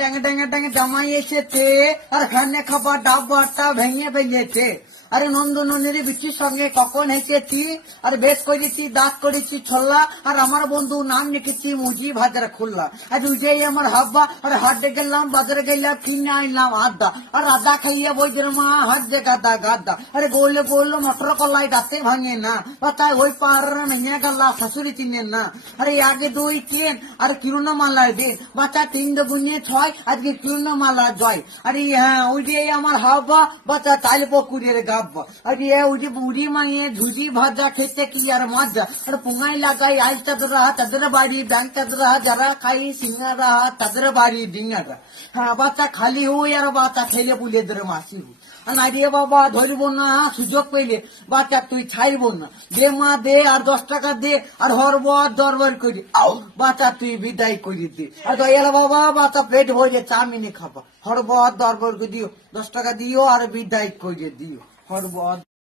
ড্যাঙে ড্যাঙে ড্যাঙে জামাই এসেছে আর খানে খাবার ডাব্বাটা ভেঙে ফেলেছে। আরে নন্দনের বিচির সঙ্গে কখন হেসেছি, আর বেশ করেছি দাঁত করেছি ছোল্লা, আর আমার বন্ধু নাম লিখেছি মুজি ভাজার খুল্লা। আর উঠেই আমার হাব্বা, আর হাটে গেলাম বাজারে গেলাম কিনে আনলাম আড্ডা, আর আড্ডা খাইয়ে বইদের মা হাত যে গাদা গাদা। আরে গোলে গোল মটর কলাই দাঁতে ভাঙে না, তাই ওই পার নিয়ে গেলা শাশুড়ি চিনেন না। আরে আগে 2 3 আর কিরুনো মালায় দে বাচ্চা 3 গুণে 6, আজকে কিরুনো মালা জয়। আরে হ্যাঁ ওই যে আমার হাব্বা বাচ্চা তাইল পকুরের গাব্বা। আরে ওই যে বুড়ি মানিয়ে ঝুজি ভাজা খেতে কি আর মজা। আর পোঙাই লাগাই আইস তাদের বাড়ি ব্যাংক চাদরা, যারা খাই সিঙ্গারা তাদের বাড়ি ডিঙ্গারা। হ্যাঁ বাচ্চা খালি হই আর বাচ্চা খেলে বুলেদের মাসি হই। আর না রে বাবা ধরবো না, সুযোগ পেলে বাচ্চা তুই ছাড়বো না। দে মা দে, আর 10 টাকা দে, আর হরবর দরবার করি বাচ্চা তুই বিদায় করি দে। আর দয়াল বাবা বাচ্চা পেট ভরে চাউমিনে খাবা, হরবর দরবার করে দিও, 10 টাকা দিও আর বিদায় করে দিও হরবর।